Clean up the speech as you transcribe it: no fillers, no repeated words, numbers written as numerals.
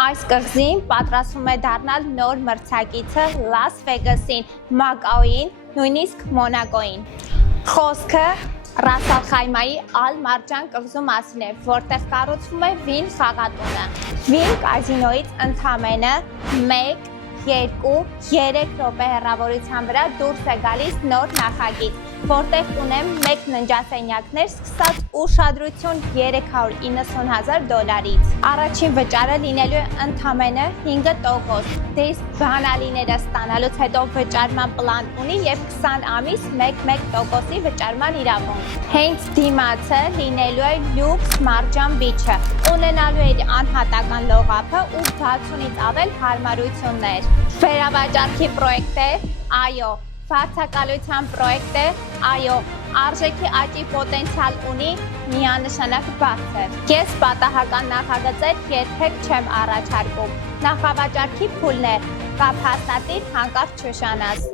Այս կղզին պատրաստվում է դառնալ նոր մրցակիցը Լաս Վեգասին, Մակաոին, նույնիսկ Մոնակոին։ Խոսքը Ռաս Ալ Խայմայի Ալ Մարջան կղզու մասին է, որտեղ կառուցվում է Վին խաղատունը։ Վին կազինոից ընդամենը 1, 2, 3 րոպե հեռավորության վրա դուրս է գալիս նոր նախագիծ, որտեղ ունեմ 1 ննջասենյակներ սկսած ուշադրություն $390,000-ից։ Առաջին վճարը լինելու է ընդամենը 5%, իսկ բանալիները ստանալուց հետո վճարման պլան ունի եւ 20 ամիս 1% վճարման իրավունք։ Հենց դիմացը լինելու է լյուքս Մարջան բիչը, ունենալու է անհատական լողափը ու 60-ից ավել հարմարություններ։ Վերավաճառքի պրոյեկտ է, այո, վարձակալության պրոյեկտ է, այո, արժեքի աճի պոտենցիալ ունի, միանշանակ բարձր։ Ես պատահական նախագծեր երբեք չեմ առաջարկում։ Նախավաճառքի փուլն է, կապ հաստատիր, հանկարծ չուշանաս։